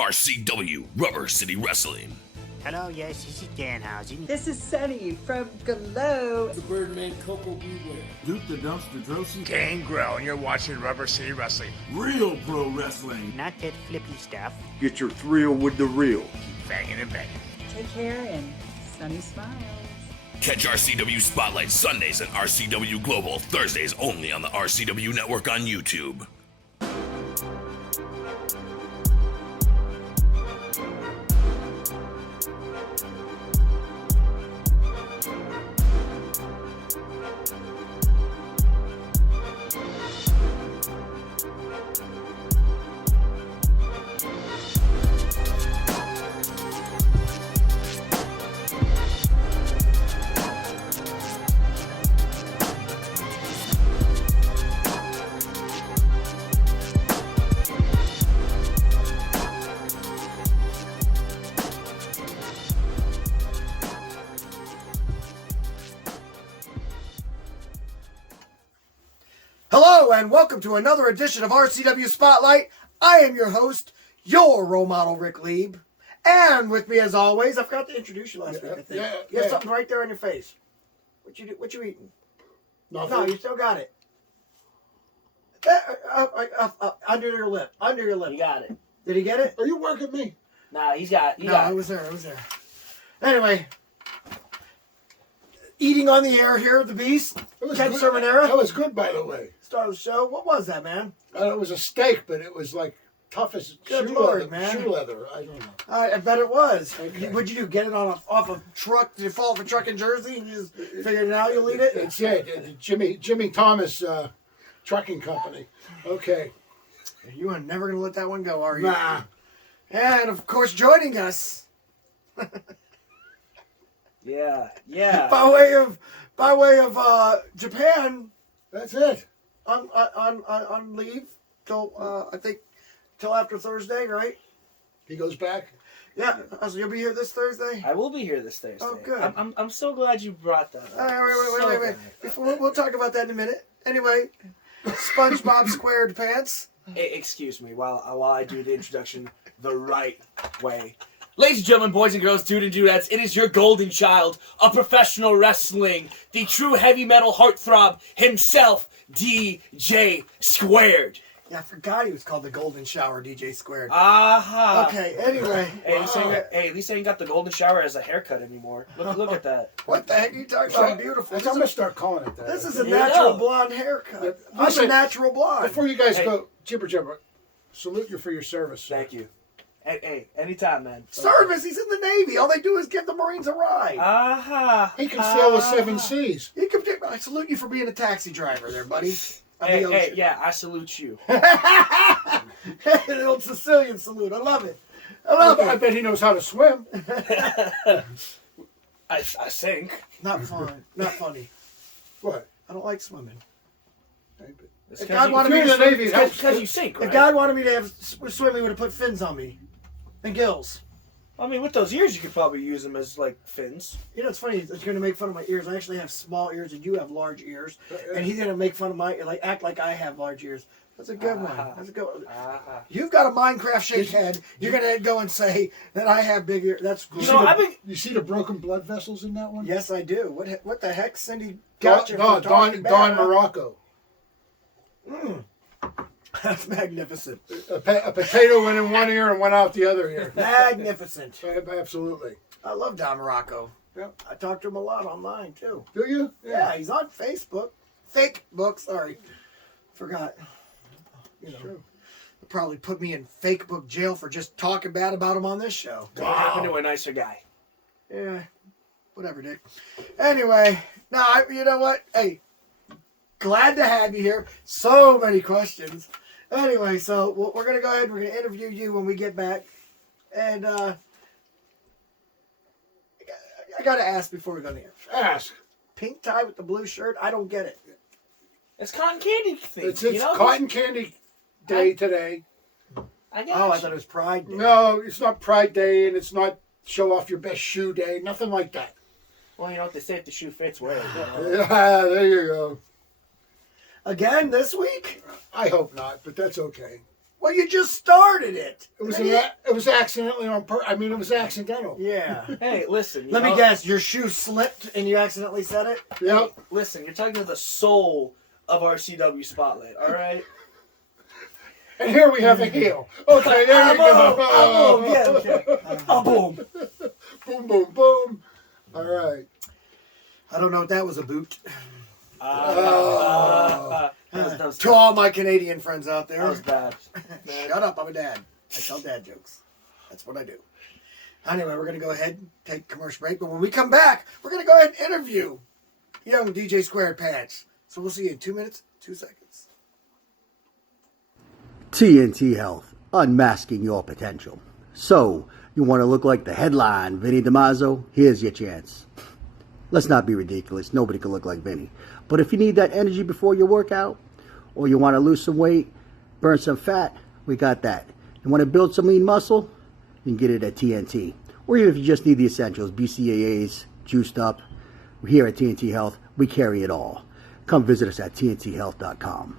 RCW Rubber City Wrestling. Hello, yes, this is Danhausen. This is Sunny from Glow. The Birdman Coco Beware. Duke the Dumpster Droshi. Gangrel, and you're watching Rubber City Wrestling. Real pro wrestling. Not that flippy stuff. Get your thrill with the real. Keep banging and banging. Take care and Sunny smiles. Catch RCW Spotlight Sundays and RCW Global Thursdays only on the RCW Network on YouTube. Hello and welcome to another edition of RCW Spotlight. I am your host, your role model, Rick Lieb. And with me as always, I forgot to introduce you last week, I think. You have something right there on your face. What you eating? Nothing. No, you still got it. Under your lip. Under your lip. You got it. Did he get it? Are you working me? Nah, he's got it. No, it was there. Anyway, eating on the air here at the Beast. Ken Sermonera. That was good, by the way. Start of the show. What was that, man? It was a steak, but it was like tough as Good shoe Lord, leather. man. Shoe leather. I don't know. I bet it was. Okay. What'd you do? Get it on off a truck? Did you fall off a truck in Jersey and you just figured it out? You'll eat it? It's Jimmy Thomas Trucking Company. Okay. You are never gonna let that one go, are you? Nah. And of course, joining us Yeah. by way of Japan That's it. on leave till I think till after Thursday, right? He goes back. Yeah. So you'll be here this Thursday. I will be here this Thursday. Oh, good. I'm so glad you brought that up. All right, wait. Before we'll talk about that in a minute. Anyway, SpongeBob Squared Pants. Hey, excuse me while I do the introduction the right way. Ladies and gentlemen, boys and girls, dude and dudettes, it is your golden child of professional wrestling, the true heavy metal heartthrob himself, DJ Squared. Yeah, I forgot he was called the Golden Shower DJ Squared. Aha. Okay, anyway. Hey, at least I ain't got the golden shower as a haircut anymore. Look at that. What the heck are you talking about? Beautiful. I'm going to start calling it that. This is a Here you natural go. blonde haircut. I'm Listen, a natural blonde. Before you guys Hey. go, jibber, salute you for your service. Sir. Thank you. Hey, anytime, man. Service, he's in the Navy. All they do is give the Marines a ride. Aha. He can sail the 7 seas. You can, I salute you for being a taxi driver there, buddy. Hey, yeah, I salute you. An old Sicilian salute. I love it. I bet he knows how to swim. I think. Not fun. Not funny. What? I don't like swimming. It's If God wanted If me you're to in the swim, Navy, it helps. because you sink, right? if God wanted me to have swim, he would have put fins on me and gills. I mean, with those ears, you could probably use them as, like, fins. You know, it's funny. He's going to make fun of my ears. I actually have small ears, and you have large ears. And he's going to make fun of act like I have large ears. That's a good one. That's a good one. You've got a Minecraft-shaped head. You're going to go and say that I have big ears. That's cool. You see the broken blood vessels in that one? Yes, I do. What the heck, Cindy? Don Don Morocco. That's magnificent. A potato went in one ear and went out the other ear. Magnificent. Absolutely. I love Don Morocco. Yep. I talk to him a lot online, too. Do you? Yeah, he's on Facebook. Fake book, sorry. Forgot. You know, True. they'll probably put me in fake book jail for just talking bad about him on this show. What happened to a nicer guy? Yeah, whatever, Dick. Anyway, you know what? Hey, glad to have you here. So many questions. Anyway, so we're going to go ahead and we're going to interview you when we get back. And I got to ask before we go there. Ask. Pink tie with the blue shirt? I don't get it. It's cotton candy thing. It's cotton candy day today. I guess. Oh, I thought it was Pride Day. No, it's not Pride Day, and it's not show off your best shoe day. Nothing like that. Well, you know what they say: if the shoe fits, wear it. Yeah, there you go. Again this week? I hope not, but that's okay. Well, you just started it. It was accidentally on I mean, it was accidental. Yeah. Hey, listen. Let me guess. Your shoe slipped and you accidentally said it? Yep. Listen, you're talking to the soul of RCW Spotlight, all right? And here we have a heel. Okay, there you go. Yeah, okay. Boom. Boom, boom, boom. All right. I don't know what that was a boot. That was To all my Canadian friends out there. That was bad. Shut up, I'm a dad. I tell dad jokes. That's what I do. Anyway, we're going to go ahead and take a commercial break. But when we come back, we're going to go ahead and interview young DJ Squared Pants. So we'll see you in 2 minutes, 2 seconds. TNT Health, unmasking your potential. So, you want to look like the headline Vinny DiMaggio? Here's your chance. Let's not be ridiculous. Nobody can look like Vinny. But if you need that energy before your workout, or you want to lose some weight, burn some fat, we got that. You want to build some lean muscle? You can get it at TNT. Or even if you just need the essentials, BCAAs, juiced up, here at TNT Health, we carry it all. Come visit us at tnthealth.com.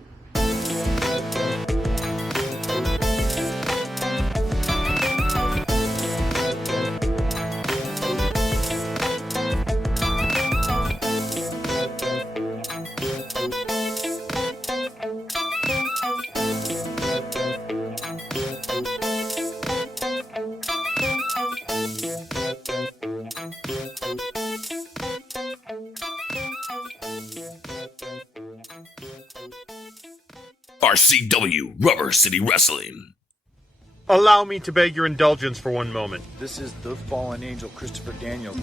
RCW Rubber City Wrestling. Allow me to beg your indulgence for one moment. This is the fallen angel, Christopher Daniels.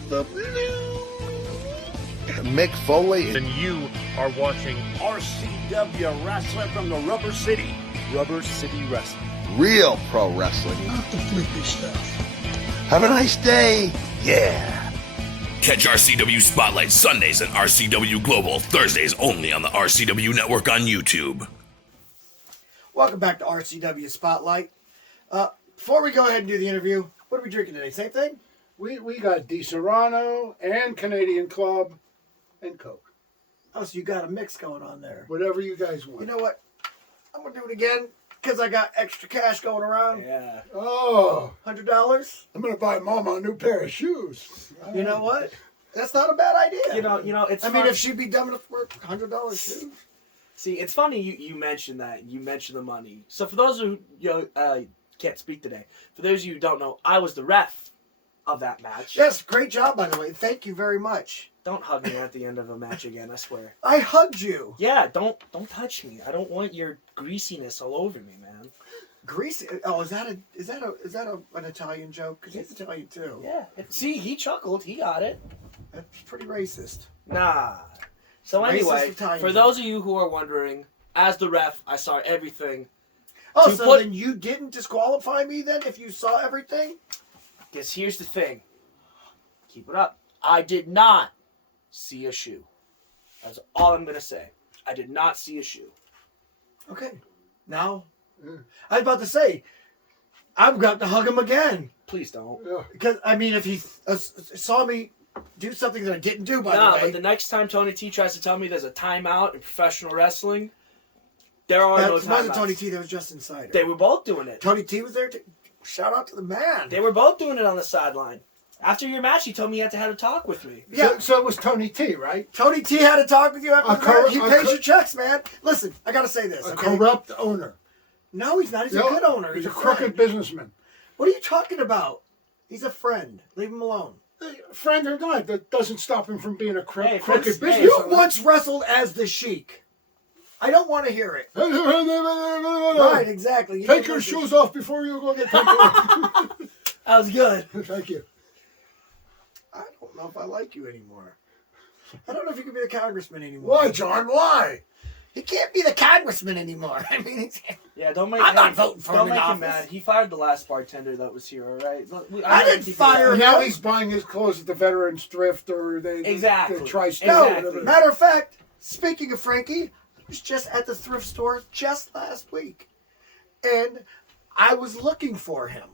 Mick Foley. And you are watching RCW Wrestling from the Rubber City. Rubber City Wrestling. real pro wrestling. Not the flippy stuff. Have a nice day. Yeah. Catch RCW Spotlight Sundays and RCW Global Thursdays only on the RCW Network on YouTube. Welcome back to RCW Spotlight. Before we go ahead and do the interview, what are we drinking today? Same thing? We got Di Serrano and Canadian Club and Coke. Oh, so you got a mix going on there. Whatever you guys want. You know what? I'm going to do it again because I got extra cash going around. Yeah. Oh. $100? I'm going to buy Mama a new pair of shoes. You know what? That's not a bad idea. You know, it's. I mean, if she'd be dumb enough for $100 too. See, it's funny you mentioned that. You mentioned the money. So for those who can't speak today, for those of you who don't know, I was the ref of that match. Yes, great job, by the way. Thank you very much. Don't hug me at the end of a match again, I swear. I hugged you. Yeah, don't touch me. I don't want your greasiness all over me, man. Greasy? Oh, is that an Italian joke? Because he's Italian too. Yeah. See, he chuckled. He got it. That's pretty racist. Nah. So Racist anyway, Italian for joke. those of you who are wondering, as the ref, I saw everything. Oh, so then you didn't disqualify me then if you saw everything? Because here's the thing. Keep it up. I did not see a shoe. That's all I'm going to say. I did not see a shoe. Okay. Now, I was about to say, I've got to hug him again. Please don't. Because, I mean, if he saw me do something that I didn't do, by the way. But the next time Tony T tries to tell me there's a timeout in professional wrestling, there are no timeouts. That wasn't Tony T, that was Justin Sider. They were both doing it. Tony T was there. Shout out to the man. They were both doing it on the sideline. After your match, he told me he had to have a talk with me. Yeah. So it was Tony T, right? Tony T had to talk with you after the match. He pays your checks, man. Listen, I got to say this. A corrupt owner. No, he's not. He's a good owner. He's a crooked businessman. What are you talking about? He's a friend. Leave him alone. Friend or not, that doesn't stop him from being a crooked businessman. You once wrestled as the Sheik. I don't want to hear it. Right, exactly. Take your shoes off before you go get taken. That was good. Thank you. I don't know if I like you anymore. I don't know if you can be the congressman anymore. Why, John? Why? He can't be the congressman anymore. I mean, yeah, don't make. I'm not voting for him Don't in make him office. mad. He fired the last bartender that was here. All right. I didn't fire him. Now he's buying his clothes at the Veterans Thrift or the Tri-State. No, matter of fact, speaking of Frankie, I was just at the thrift store just last week, and I was looking for him.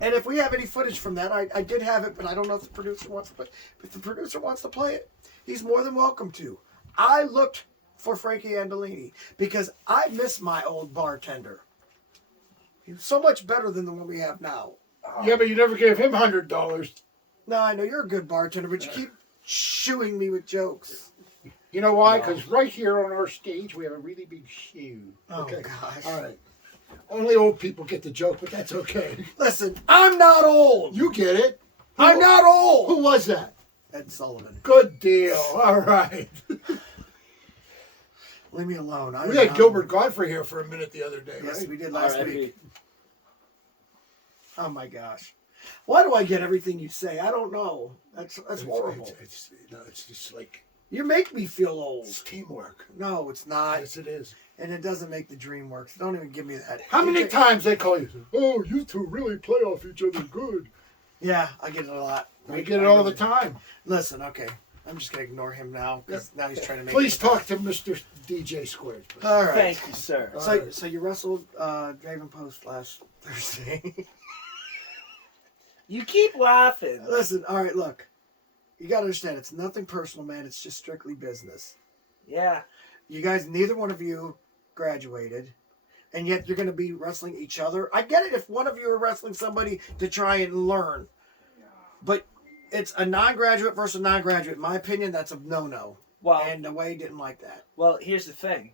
And if we have any footage from that, I did have it, but I don't know if the producer wants to play. If the producer wants to play it, he's more than welcome to. I looked for Frankie Andolini because I miss my old bartender. He's so much better than the one we have now. Yeah, but you never gave him $100. No, I know you're a good bartender, but you keep shooing me with jokes. You know why? Because right here on our stage, we have a really big shoe. Oh, gosh. All right. Only old people get the joke, but that's okay. Listen, I'm not old. You get it. I'm not old. Who was that? Ed Sullivan. Good deal. All right. Leave me alone. We had Gilbert Godfrey here for a minute the other day, Yes, right? we did last week. Oh, my gosh. Why do I get everything you say? I don't know. That's horrible. It's just like... You make me feel old. It's teamwork. No, it's not. Yes, it is. And it doesn't make the dream work. So don't even give me that. How many times they call you? Oh, you two really play off each other good. Yeah, I get it a lot. I get it all the time. Listen, okay. I'm just going to ignore him now because now he's trying to make Please talk to Mr. DJ Squares. Please. All right. Thank you, sir. So you wrestled Draven Post last Thursday. You keep laughing. Listen, all right, look. You got to understand, it's nothing personal, man. It's just strictly business. Yeah. You guys, neither one of you graduated, and yet you're going to be wrestling each other. I get it if one of you are wrestling somebody to try and learn, but it's a non-graduate versus non-graduate. In my opinion, that's a no-no. Well, and the way didn't like that. Well, here's the thing.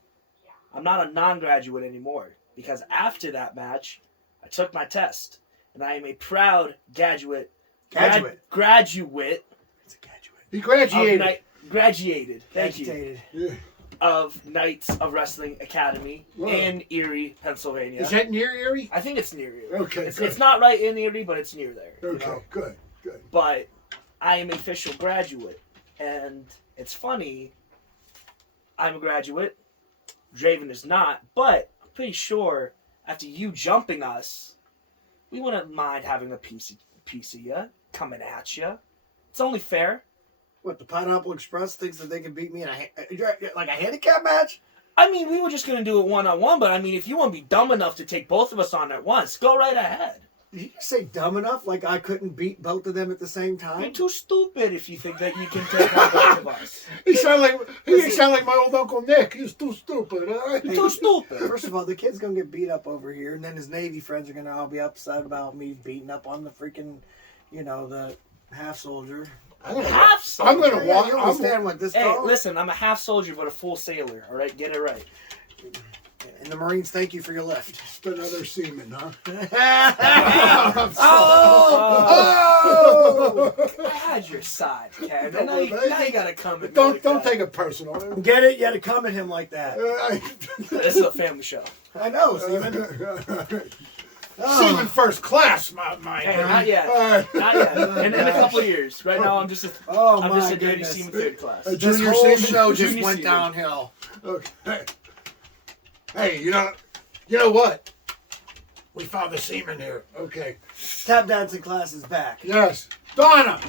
I'm not a non-graduate anymore because after that match, I took my test, and I am a proud graduate. Graduate. It's a graduate. He graduated. Graduated. Thank Agitated. you. Yeah. Of Knights of Wrestling Academy in Erie, Pennsylvania. Is that near Erie? I think it's near Erie. Okay, it's not right in Erie, but it's near there. Okay, good. But I am an official graduate, and it's funny. I'm a graduate. Draven is not, but I'm pretty sure after you jumping us, we wouldn't mind having a piece of you coming at you. It's only fair. What, the Pineapple Express thinks that they can beat me in like a handicap match? I mean, we were just going to do it one-on-one, but I mean, if you want to be dumb enough to take both of us on at once, go right ahead. Did you say dumb enough? Like I couldn't beat both of them at the same time? You're too stupid if you think that you can take on both of us. He sound like my old Uncle Nick. He's too stupid. All right? Too stupid. First of all, the kid's going to get beat up over here, and then his Navy friends are going to all be upset about me beating up on the freaking, the half soldier. I'm gonna watch. You understand what this Hey, listen, I'm a half soldier but a full sailor. All right, get it right. And the Marines, thank you for your lift. Just another seaman, huh? Oh! I had your side, Ken. Now you gotta come at me. Don't take it personal. Get it? You had to come at him like that. This is a family show. I know, Seaman. Seaman first class, my Hey, not yet. Not yet. In a couple of years. Right now, I'm just a dirty seaman third class. This junior whole seaman? show just Junior went seaman. downhill. Okay. Hey, you know what? We found the seaman here. Okay. Tap dancing class is back. Yes. Donna!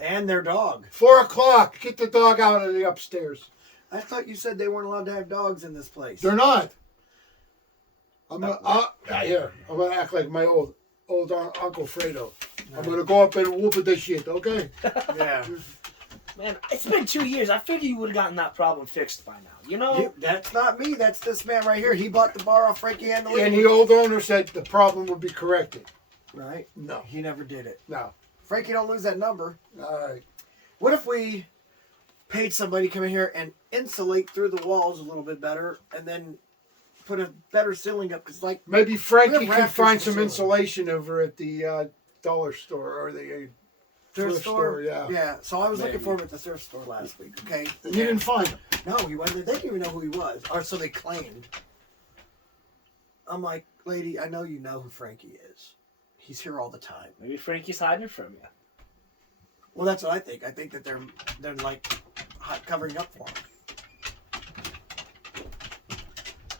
And their dog. 4:00. Get the dog out of the upstairs. I thought you said they weren't allowed to have dogs in this place. They're not. I'm gonna act like my old Uncle Fredo. I'm gonna go up and whoop this shit, okay? Yeah. Man, it's been 2 years. I figured you would have gotten that problem fixed by now. You know? That's not me. That's this man right here. He bought the bar off Frankie Andolini. And the old owner said the problem would be corrected. Right? No. He never did it. No. Frankie, don't lose that number. All right. What if we paid somebody to come in here and insulate through the walls a little bit better and then put a better ceiling up? Because maybe Frankie we have can rafters find in the some ceiling. insulation over at the dollar store or the thrift store. Yeah. Yeah. So I was looking for him at the thrift store last week. Okay. And you didn't find him. No, he wasn't. They didn't even know who he was, or so they claimed. I'm like, lady, I know you know who Frankie is. He's here all the time. Maybe Frankie's hiding it from you. Well, that's what I think. I think that they're like covering up for him.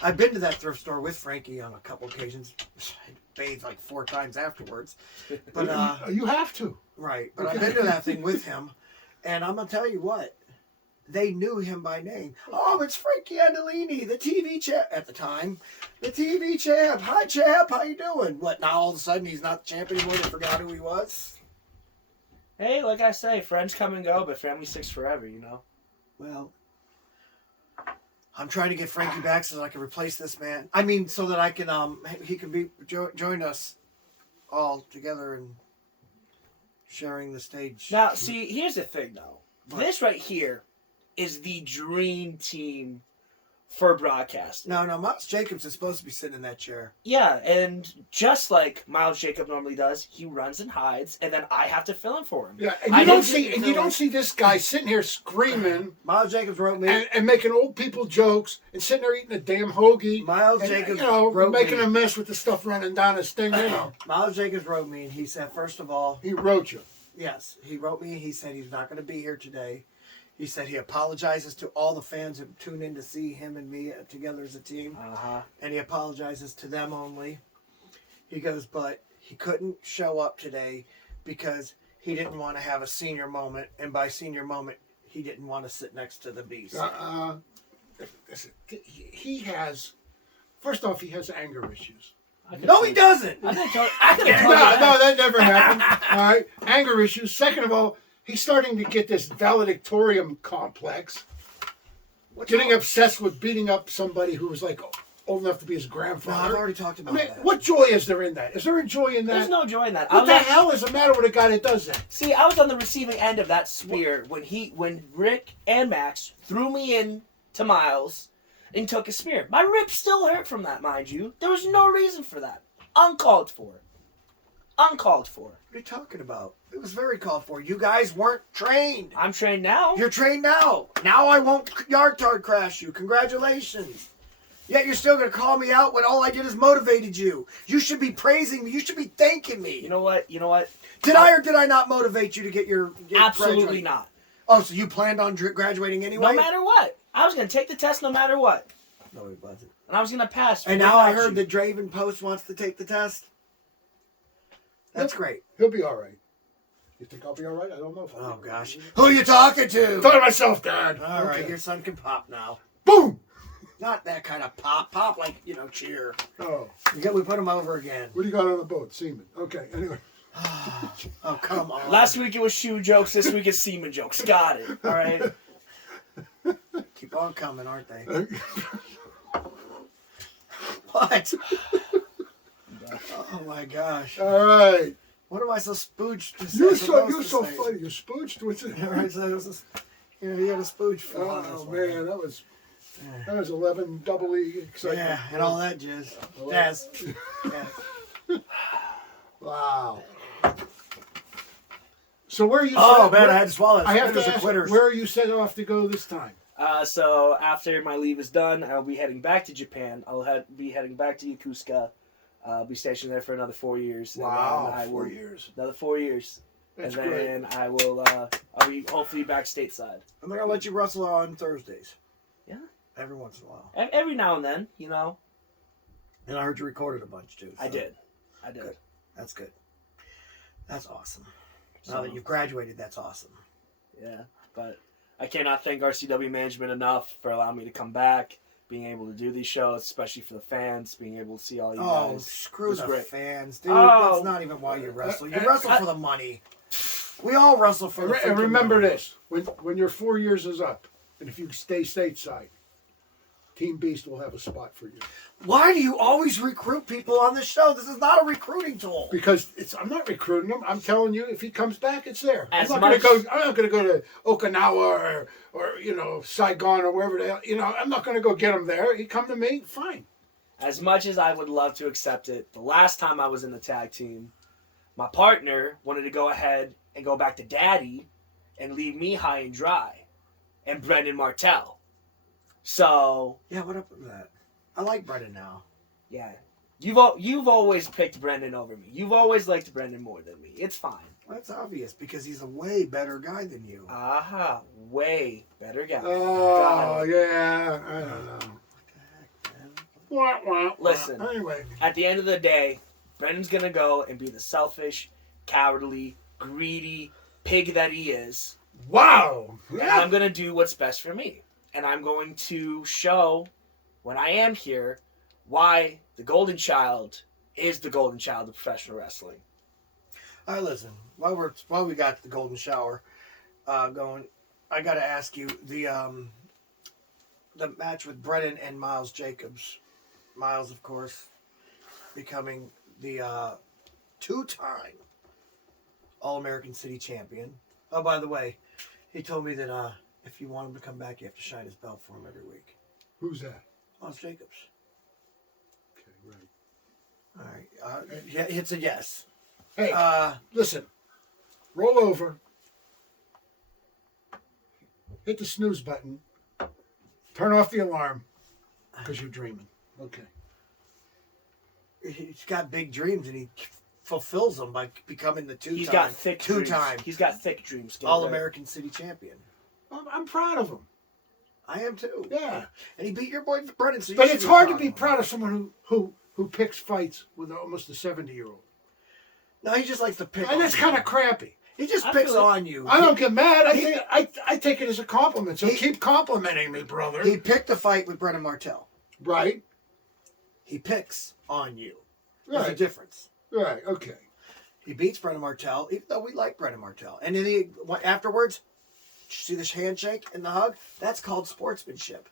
I've been to that thrift store with Frankie on a couple occasions. I bathed like 4 times afterwards. But you have to. Right. But I've been to that thing with him, and I'm gonna tell you what. They knew him by name. Oh, it's Frankie Andolini, the TV champ at the time. The TV champ. Hi, champ. How you doing? What, now all of a sudden he's not the champ anymore? They forgot who he was? Hey, like I say, friends come and go, but family sticks forever, you know? Well, I'm trying to get Frankie back so that I can replace this man. I mean, so that I can he can join us all together and sharing the stage. Now, see, here's the thing, though. This right here is the dream team for broadcasting. No, Miles Jacobs is supposed to be sitting in that chair. Yeah, and just like Miles Jacobs normally does, he runs and hides, and then I have to fill in for him. Yeah, and you don't see this guy sitting here screaming. Miles Jacobs wrote me and making old people jokes and sitting there eating a damn hoagie. Miles Jacobs wrote making a mess with the stuff running down his thing. Miles Jacobs wrote me, and he said, first of all, he wrote you. Yes, he wrote me. He said he's not going to be here today. He said he apologizes to all the fans who tune in to see him and me together as a team. And he apologizes to them only. He goes, but he couldn't show up today because he didn't want to have a senior moment. And by senior moment, he didn't want to sit next to the Beast. He has, first off, he has anger issues. No, he doesn't. No, that never happened. All right, anger issues. Second of all, he's starting to get this valedictorian complex. Getting obsessed with beating up somebody who was like old enough to be his grandfather. No, I've already talked about that. What joy is there in that? Is there a joy in that? There's no joy in that. What the hell is the matter with a guy that does that? See, I was on the receiving end of that spear when Rick and Max threw me in to Miles and took a spear. My ribs still hurt from that, mind you. There was no reason for that. Uncalled for. Uncalled for. What are you talking about? It was very called for. You guys weren't trained. I'm trained now. You're trained now. Now I won't yard crash you. Congratulations. Yet you're still going to call me out when all I did is motivated you. You should be praising me. You should be thanking me. You know what? Did I or did I not motivate you to get your Absolutely graduate? not. Oh, so you planned on graduating anyway? No matter what. I was going to take the test no matter what. No, he wasn't. And I was going to pass. And now I heard that Draven Post wants to take the test. That's great. He'll be all right. You think I'll be all right? I don't know if I'll Oh, gosh. Who are you talking to? I'm talking to myself, Dad. All right, your son can pop now. Boom! Not that kind of pop. Pop like, cheer. Oh. We put him over again. What do you got on the boat? Semen. Okay, anyway. Oh, come on. Last week it was shoe jokes. This week it's semen jokes. Got it. All right. Keep on coming, aren't they? What? Oh, my gosh. All right. What am I so spooched to say? You're so funny. You're spooched? What's it? All right, so this is, you had a spooch for Oh, man, that was 11 double E excitement. Yeah, and all that jazz. Jazz. Wow. So where are you? Oh, man, I had to swallow it. I have to ask, where are you set off to go this time? So after my leave is done, I'll be heading back to Japan. I'll be heading back to Yokosuka. I'll be stationed there for another 4 years. Wow, and 4 years. Another 4 years. That's and then great. I will. I'll be hopefully back stateside. I'm gonna let you wrestle on Thursdays. Yeah. Every once in a while. Every now and then, And I heard you recorded a bunch too. So. I did. Good. That's good. That's awesome. Now that you've graduated, that's awesome. Yeah, but I cannot thank RCW management enough for allowing me to come back, being able to do these shows, especially for the fans, being able to see all you guys. Oh, screw the fans, dude. Oh. That's not even why you wrestle. You wrestle for the money. We all wrestle for the freaking And remember money. this: when your 4 years is up, and if you stay stateside, Team Beast will have a spot for you. Why do you always recruit people on this show? This is not a recruiting tool. Because I'm not recruiting him. I'm telling you, if he comes back, it's there. I'm not going to go to Okinawa or Saigon or wherever the hell. I'm not going to go get him there. He come to me, fine. As much as I would love to accept it, the last time I was in the tag team, my partner wanted to go ahead and go back to Daddy and leave me high and dry, and Brendan Martell. So yeah, what up with that? I like Brendan now. Yeah, you've always picked Brendan over me. You've always liked Brendan more than me. It's fine. That's obvious because he's a way better guy than you. Aha, way better guy. Oh yeah, I don't know. What the heck, man? Listen. Anyway, at the end of the day, Brendan's gonna go and be the selfish, cowardly, greedy pig that he is. Wow. Yeah. And I'm gonna do what's best for me. And I'm going to show, when I am here, why the Golden Child is the Golden Child of professional wrestling. All right, listen. While we got the Golden Shower going, I got to ask you, the the match with Brennan and Miles Jacobs. Miles, of course, becoming the two-time All-American City Champion. Oh, by the way, he told me that if you want him to come back, you have to shine his belt for him every week. Who's that? Miles Jacobs. Okay, right. All right. Yeah, it's a yes. Hey, listen. Roll over. Hit the snooze button. Turn off the alarm because you're dreaming. Okay. He's got big dreams and he fulfills them by becoming the He's got thick dreams. He's got thick dreams. All-American City Champion. I'm proud of him. I am too. Yeah. And he beat your boy Brennan. So but it's hard to be proud of someone who picks fights with almost a 70-year-old. No, he just likes to pick. And that's kind of crappy. He just picks on you. I don't get mad. I take it as a compliment. So keep complimenting me, brother. He picked a fight with Brennan Martell. Right. He picks on you. Right. There's a difference. Right. Okay. He beats Brennan Martell, even though we like Brennan Martell. And then afterwards, see the handshake and the hug? That's called sportsmanship.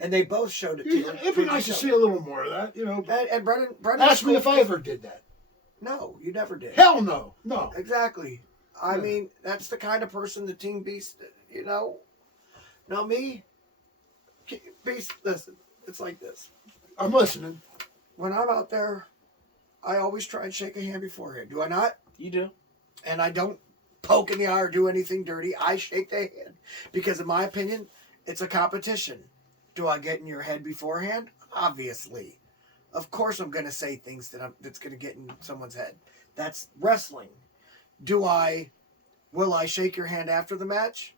And they both showed it. It'd be nice to see a little more of that, you know. And Brennan ask me if I ever did that. No, you never did. Hell no. No. Exactly. I mean, that's the kind of person the team Beast, you know. Now me, Beast, listen, it's like this. I'm listening. When I'm out there, I always try and shake a hand beforehand. Do I not? You do. And I don't poke in the eye or do anything dirty. I shake the hand. Because in my opinion, it's a competition. Do I get in your head beforehand? Obviously. Of course I'm going to say things that's going to get in someone's head. That's wrestling. Will I shake your hand after the match?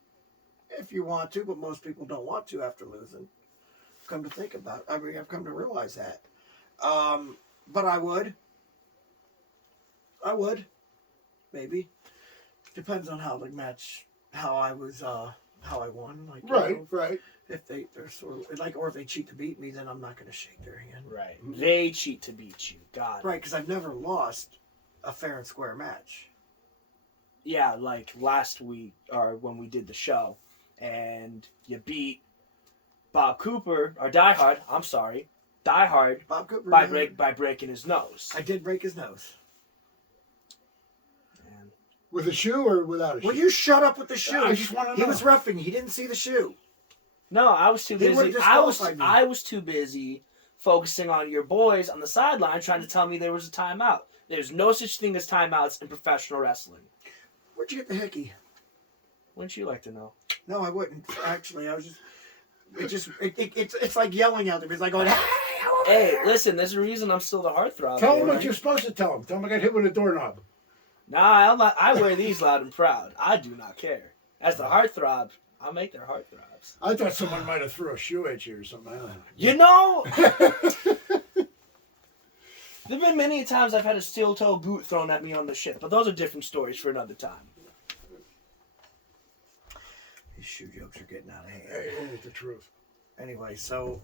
If you want to, but most people don't want to after losing. Come to think about it. I mean, I've come to realize that. But I would. Maybe. Depends on how the match, how I won. Like, right. If they're sort of like, or if they cheat to beat me, then I'm not going to shake their hand. Right. They cheat to beat you. God. Right, because I've never lost a fair and square match. Yeah, like last week, or when we did the show, and you beat Bob Cooper, or Die Hard, Bob Cooper, by breaking his nose. I did break his nose. And with a shoe or without a shoe? Will you shut up with the shoe? I just want to know. He was roughing. He didn't see the shoe. No, I was too busy. I was too busy focusing on your boys on the sideline trying to tell me there was a timeout. There's no such thing as timeouts in professional wrestling. Where'd you get the hickey? Wouldn't you like to know? No, I wouldn't. Actually, I was just... It's like yelling out there. It's like going... Hey, listen, there's a reason I'm still the heartthrob. Tell him what you're supposed to tell him. Tell him I got hit with a doorknob. Nah, I wear these loud and proud. I do not care. As the heartthrob, I'll make their heartthrobs. I thought someone might have threw a shoe at you or something. I don't know. You know... There have been many times I've had a steel-toe boot thrown at me on the ship, but those are different stories for another time. These shoe jokes are getting out of hand. Hey, ain't the truth. Anyway, so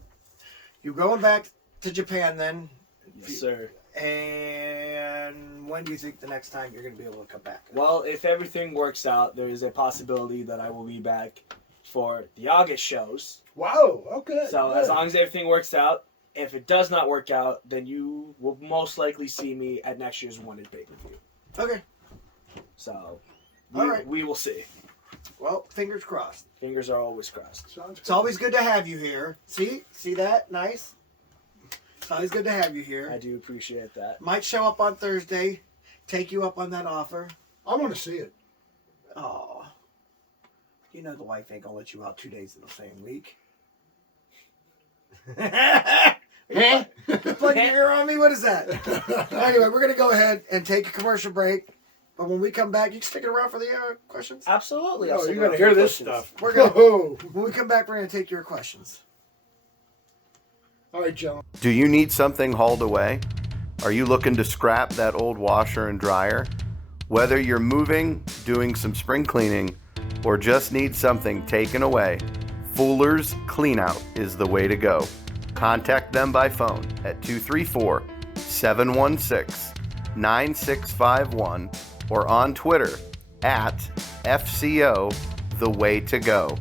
you're going back to Japan then? Yes, sir. And when do you think the next time you're going to be able to come back? Well, if everything works out, there is a possibility that I will be back for the August shows. Wow, okay. So good. As long as everything works out, if it does not work out, then you will most likely see me at next year's Wanted pay-per-view. Okay. So, all right. We will see. Well, fingers crossed. Fingers are always crossed. It's always good to have you here. See that? Nice. It's always good to have you here. I do appreciate that. Might show up on Thursday. Take you up on that offer. I want to see it. Oh. You know the wife ain't going to let you out 2 days in the same week. Huh? Plugging your ear on me? What is that? Anyway, we're going to go ahead and take a commercial break. But when we come back, you sticking around for the questions? Absolutely. Oh, you're going to hear this stuff. We're gonna, when we come back, we're going to take your questions. All right, gentlemen. Do you need something hauled away? Are you looking to scrap that old washer and dryer? Whether you're moving, doing some spring cleaning, or just need something taken away, Fuller's Cleanout is the way to go. Contact them by phone at 234-716-9651 or on Twitter at FCO The Way to Go.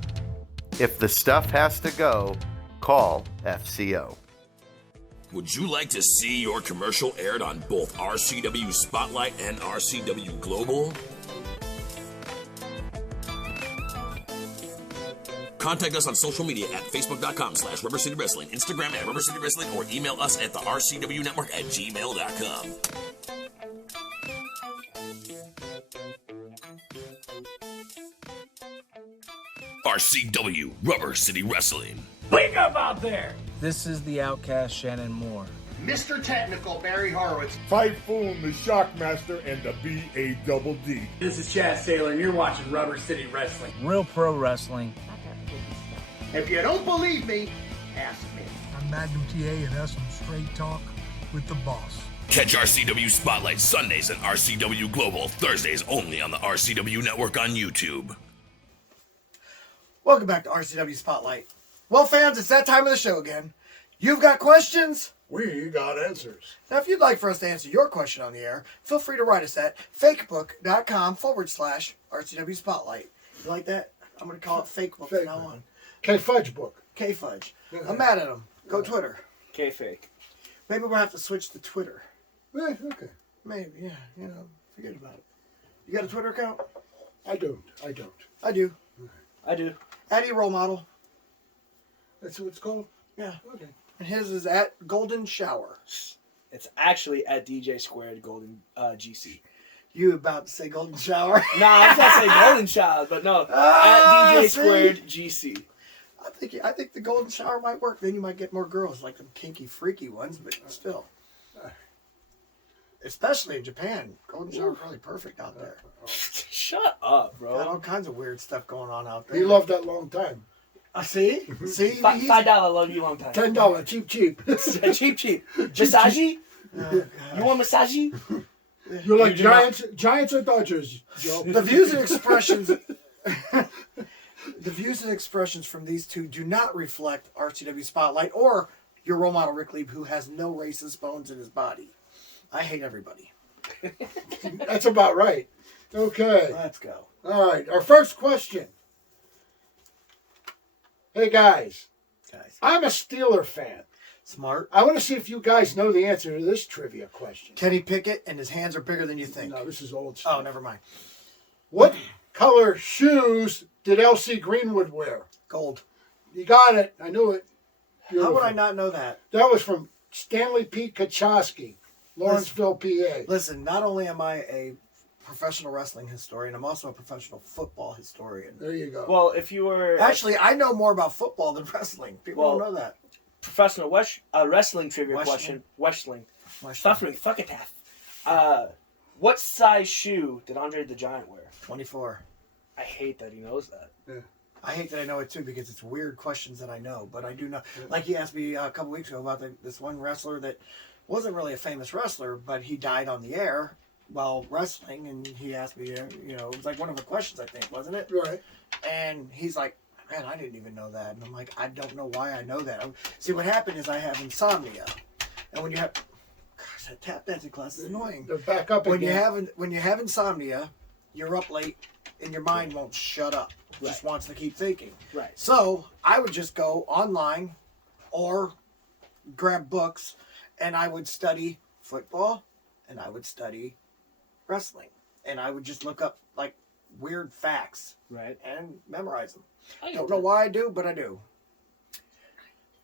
If the stuff has to go, Call FCO. Would you like to see your commercial aired on both RCW Spotlight and RCW Global? Contact us on social media at facebook.com/Rubber City Wrestling, Instagram at Rubber City Wrestling, or email us at the RCW Network at gmail.com. RCW Rubber City Wrestling. Wake up out there! This is the Outcast Shannon Moore. Mr. Technical Barry Horowitz. Typhoon, the Shockmaster, and the B-A-double-D. This is Chad Saylor, and you're watching Rubber City Wrestling. Real pro wrestling. If you don't believe me, ask me. I'm Magnum TA, and that's some straight talk with the boss. Catch RCW Spotlight Sundays and RCW Global Thursdays only on the RCW Network on YouTube. Welcome back to RCW Spotlight. Well, fans, it's that time of the show again. You've got questions? We got answers. Now, if you'd like for us to answer your question on the air, feel free to write us at fakebook.com/RCW Spotlight. You like that? I'm going to call it Fakebook from now on. K-Fudge book. K-Fudge. I'm mad at him. Go Twitter. K-Fake. Maybe we'll have to switch to Twitter. Yeah, okay. Maybe, yeah. You know, forget about it. You got a Twitter account? I don't. I do. I do. Eddie Role Model. That's what it's called? Yeah. Okay. And his is at Golden Shower. It's actually at DJ Squared Golden GC. You about to say Golden Shower? Nah, I was going to say Golden Shower, but no. At DJ Squared GC. I think the Golden Shower might work. Then you might get more girls, like the kinky, freaky ones, but still. Especially in Japan. Golden Shower is probably perfect out there. Shut up, bro. Got all kinds of weird stuff going on out there. He loved that long time. See? See? $5 love you long time. $10, cheap. cheap. Massagey? You want massagey? You're like Giants or Dodgers, Joe. The views and expressions from these two do not reflect RCW Spotlight or your role model Rick Lieb, who has no racist bones in his body. I hate everybody. That's about right. Okay. Let's go. All right. Our first question. Hey, guys. I'm a Steeler fan. Smart. I want to see if you guys know the answer to this trivia question. Kenny Pickett, and his hands are bigger than you think. No, this is old stuff. Oh, never mind. What color shoes did L.C. Greenwood wear? Gold. You got it. I knew it. Beautiful. How would I not know that? That was from Stanley P. Kachowski, Lawrenceville, PA. Listen, not only am I a professional wrestling historian, I'm also a professional football historian. There you go. Well, if you were... Actually, I know more about football than wrestling. People don't know that. Professional wrestling trivia question. Wrestling. Suffering. Fuck it, half. What size shoe did Andre the Giant wear? 24. I hate that he knows that. Yeah. I hate that I know it too because it's weird questions that I know, but I do know. Like he asked me a couple weeks ago about this one wrestler that wasn't really a famous wrestler, but he died on the air while wrestling, and he asked me, you know, it was like one of the questions, I think, wasn't it? Right. And he's like, man, I didn't even know that. And I'm like, I don't know why I know that. See, what happened is I have insomnia. And when you have, gosh, that tap dancing class is annoying. They're back up again. When you have insomnia, you're up late and your mind won't shut up. It just wants to keep thinking. Right. So I would just go online or grab books and I would study football and I would study wrestling. And I would just look up like weird facts. Right. And memorize them. I don't know why I do, but I do.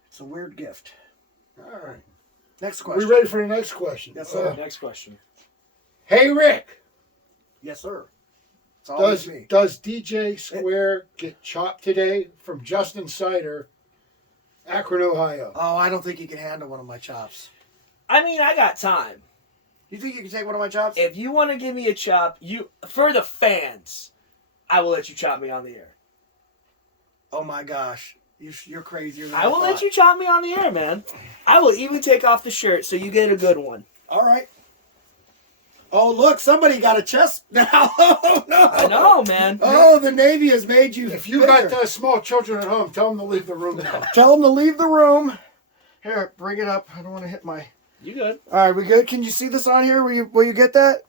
It's a weird gift. All right. Next question. We ready for the next question? Yes, sir. Next question. Hey, Rick. Yes, sir. It's always me. Does DJ Square get chopped today? From Justin Sider, Akron, Ohio. Oh, I don't think he can handle one of my chops. I mean, I got time. You think you can take one of my chops? If you want to give me a chop, for the fans, I will let you chop me on the air. Oh my gosh. You're crazier than I will let you chop me on the air, man. I will even take off the shirt so you get a good one. All right. Oh, look, somebody got a chest now. Oh, no. I know, man. Oh, the Navy has made you. If you got small children at home, tell them to leave the room now. Tell them to leave the room. Here, bring it up. I don't want to hit my... You good. All right, we good? Can you see this on here? Will you get that?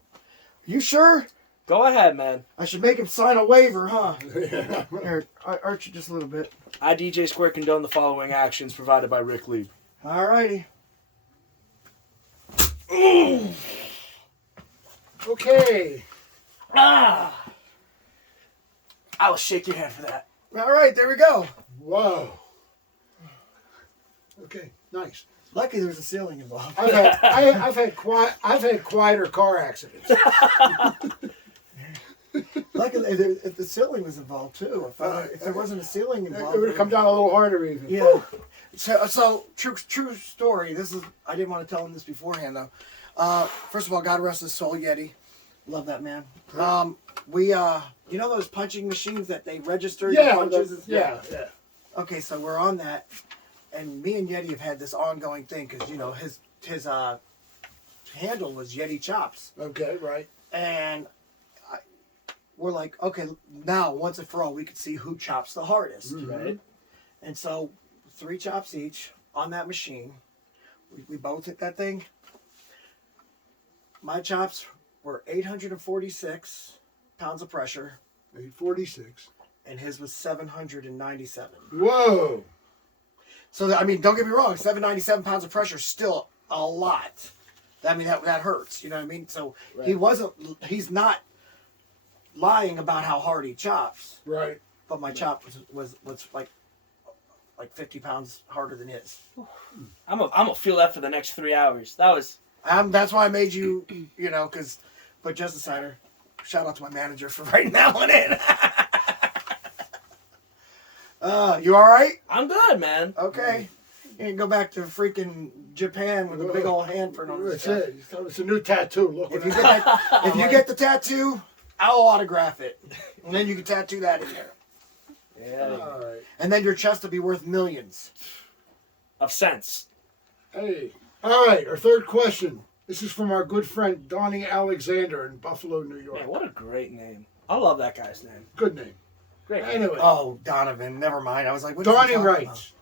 You sure? Go ahead, man. I should make him sign a waiver, huh? Here, I arch it just a little bit. I, DJ Square, condone the following actions provided by Rick Lee. All righty. Okay. I will shake your hand for that. All right, there we go. Whoa. Okay, nice. Lucky there's a ceiling involved. I've had quieter car accidents. Luckily, if the ceiling was involved too. If there wasn't a ceiling involved, it would have come down a little harder even. Yeah. So true story. I didn't want to tell him this beforehand though. First of all, God rest his soul, Yeti. Love that man. We you know those punching machines that they register your punches? Yeah. Okay, so we're on that, and me and Yeti have had this ongoing thing because you know his handle was Yeti Chops. Okay, right. And we're like, okay, now once and for all, we could see who chops the hardest, right? And so 3 chops each on that machine. We both hit that thing. My chops were 846 pounds of pressure. 846. And his was 797. Whoa. So, I mean, don't get me wrong, 797 pounds of pressure is still a lot. I mean, that hurts, you know what I mean? So he's not lying about how hard he chops. Right. But my chop was like 50 pounds harder than his. I'm gonna feel that for the next 3 hours. That was. That's why I made you, you know, but just a cider. Shout out to my manager for writing that one in. You all right? I'm good, man. Okay. You can go back to freaking Japan with a big old handprint on his chest. It's a new tattoo. Look, if you get the tattoo, I'll autograph it, and then you can tattoo that in there. Yeah. All right. And then your chest will be worth millions of cents. Hey. All right. Our third question. This is from our good friend Donnie Alexander in Buffalo, New York. Man, what a great name. I love that guy's name. Good name. Great name. Anyway. Oh, Donovan. Never mind. I was like, what Donnie writes,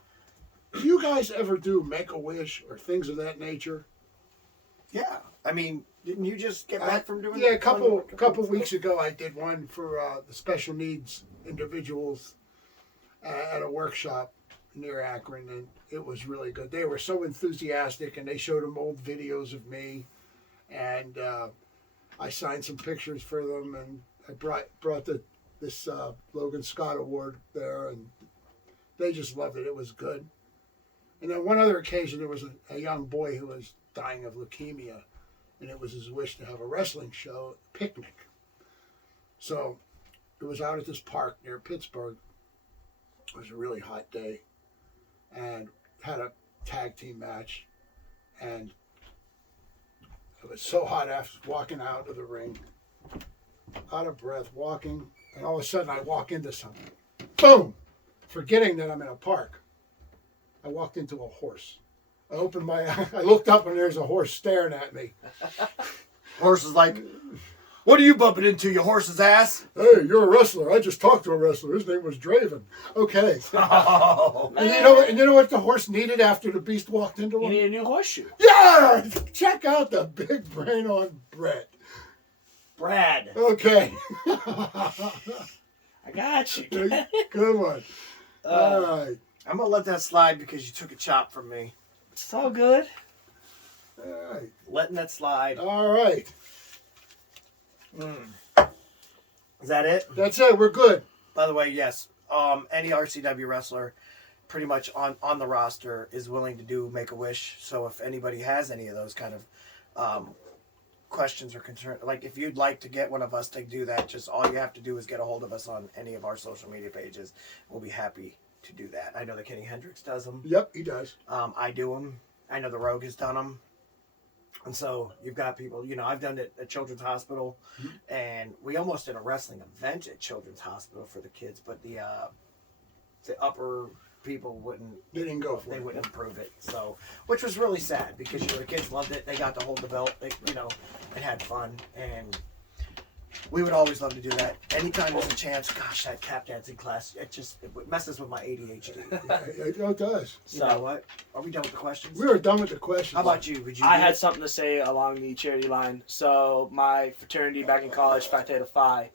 do you guys ever do Make-A-Wish or things of that nature? Yeah. I mean, didn't you just get back from doing a couple weeks ago I did one for the special needs individuals at a workshop near Akron, and it was really good. They were so enthusiastic, and they showed them old videos of me, and I signed some pictures for them, and I brought this Logan Scott Award there, and they just loved it. It was good. And then one other occasion, there was a young boy who was dying of leukemia, and it was his wish to have a wrestling show, picnic. So it was out at this park near Pittsburgh. It was a really hot day, and had a tag team match, and it was so hot after walking out of the ring, out of breath, walking, and all of a sudden I walk into something. Boom! Forgetting that I'm in a park. I walked into a horse. I opened my eye, I looked up, and there's a horse staring at me. Horse is like, what are you bumping into, your horse's ass? Hey, you're a wrestler. I just talked to a wrestler. His name was Draven. Okay. Oh, and you know what the horse needed after the beast walked into him? He needed a new horseshoe. Yeah! Check out the big brain on Brett. Brad. Okay. I got you. Good one. All right. I'm going to let that slide because you took a chop from me. It's all good. All right. Letting that slide. All right. Is that it? That's it. We're good. By the way, yes. Any RCW wrestler pretty much on the roster is willing to do Make-A-Wish. So if anybody has any of those kind of questions or concerns, like if you'd like to get one of us to do that, just all you have to do is get a hold of us on any of our social media pages. We'll be happy to do that. I know that Kenny Hendricks does them. Yep, he does. I do them. I know the Rogue has done them. And so you've got people, you know, I've done it at Children's Hospital, and we almost did a wrestling event at Children's Hospital for the kids, but the upper people they didn't go for it. They wouldn't approve it. So, which was really sad because, you know, the kids loved it. They got to hold the belt, you know, and had fun. And we would always love to do that. Anytime there's a chance, gosh, that tap dancing class, it messes with my ADHD. Yeah, it does. So, you know what? Are we done with the questions? We were done with the questions. How about you? I had something to say along the charity line. So my fraternity back in college, Phi Theta Phi,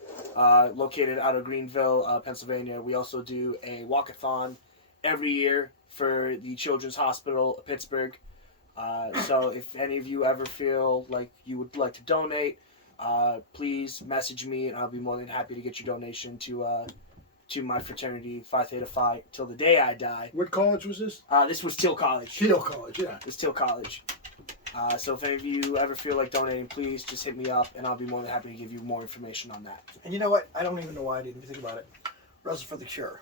located out of Greenville, Pennsylvania, we also do a walkathon every year for the Children's Hospital of Pittsburgh. So if any of you ever feel like you would like to donate, please message me, and I'll be more than happy to get your donation to my fraternity, Phi Theta Phi, till the day I die. What college was this? This was Teal College. Teal College, yeah. It was Teal College. So if any of you ever feel like donating, please just hit me up, and I'll be more than happy to give you more information on that. And you know what? I don't even know why I didn't think about it. Wrestle for the Cure.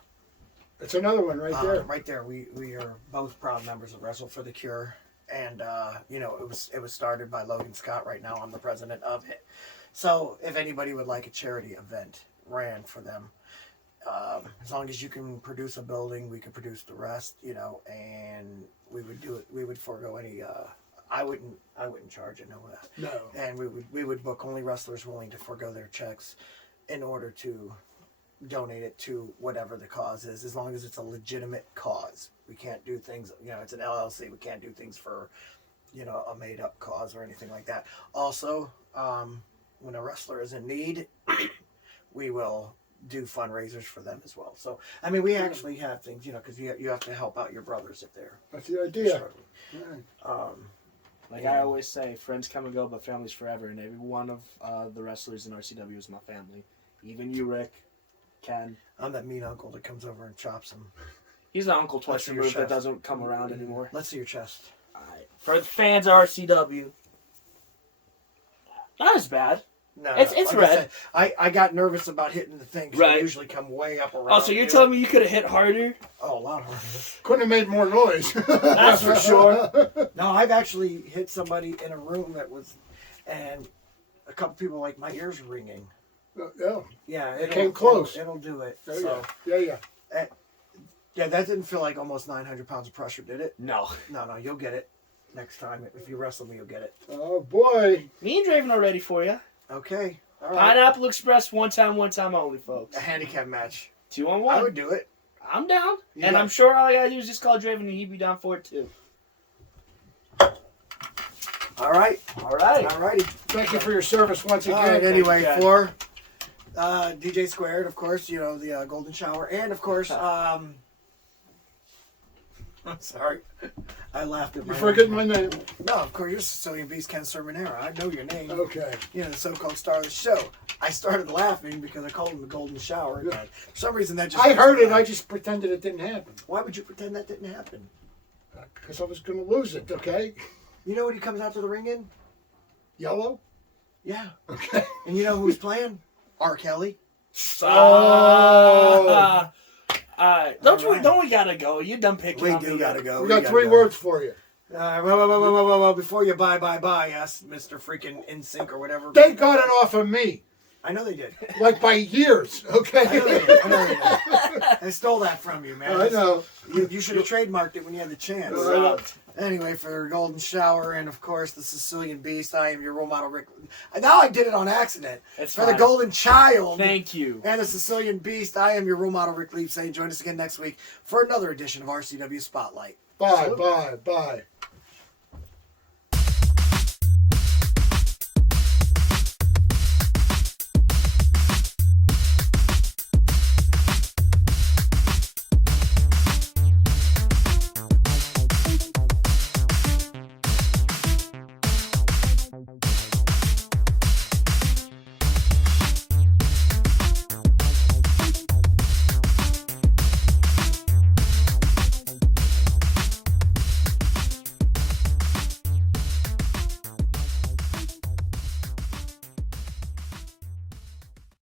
That's another one right there. Right there. We are both proud members of Wrestle for the Cure. And, it was started by Logan Scott. Right now I'm the president of it. So if anybody would like a charity event ran for them, as long as you can produce a building, we could produce the rest, and we would do it. We would forego any, I wouldn't charge it, No. And we would book only wrestlers willing to forego their checks in order to donate it to whatever the cause is, as long as it's a legitimate cause. We can't do things, it's an LLC. We can't do things for, a made up cause or anything like that. Also, when a wrestler is in need, we will do fundraisers for them as well. So, we actually have things, because you have to help out your brothers if they're. That's the idea. Like I always say, friends come and go, but family's forever. And every one of the wrestlers in RCW is my family. Even you, Rick, Ken. I'm that mean uncle that comes over and chops him. He's the uncle twice removed that doesn't come around anymore. Let's see your chest. All right. For the fans of RCW, not as bad. No, it's like red. I got nervous about hitting the thing because I usually come way up around. Oh, so you're telling me you could have hit harder? Oh, a lot harder. Couldn't have made more noise. That's for sure. No, I've actually hit somebody in a room and a couple people like my ears were ringing. Yeah, it came close. It'll do it. Oh, so yeah. Yeah, that didn't feel like almost 900 pounds of pressure, did it? No. No, you'll get it next time. If you wrestle me, you'll get it. Oh boy. Me and Draven are ready for you. Okay. All right. Pineapple Express, one time only, folks. A handicap match. 2-on-1. I would do it. I'm down. Yeah. And I'm sure all I gotta do is just call Draven and he'd be down for it too. All right. Alrighty. Thank you for your service once again. All right, anyway, for DJ Squared, of course, the Golden Shower, and of course, I'm sorry, I laughed at You my forgetting my name? No, of course, you're Sicilian Beast Ken Sermonera. I know your name. Okay. The so-called star of the show. I started laughing because I called him the Golden Shower. Yeah. For some reason, that just... I heard it. I just pretended it didn't happen. Why would you pretend that didn't happen? Because I was going to lose it, okay? You know what he comes out to the ring in? Yellow? Yeah. Okay. And you know who's playing? R. Kelly. Oh. Don't we gotta go? You done picking We on do me. gotta go. We got 3 words for you. Whoa, before you bye, yes, Mr. freaking NSYNC or whatever. They got it off of me. I know they did. Like by years, okay? I know they did. I stole that from you, man. I know. You should have trademarked it when you had the chance. Anyway, for Golden Shower and, of course, the Sicilian Beast, I am your role model, Rick. Now I did it on accident. It's for fine. the Golden Child. Thank you. And the Sicilian Beast, I am your role model, Rick Leib, saying join us again next week for another edition of RCW Spotlight. Bye.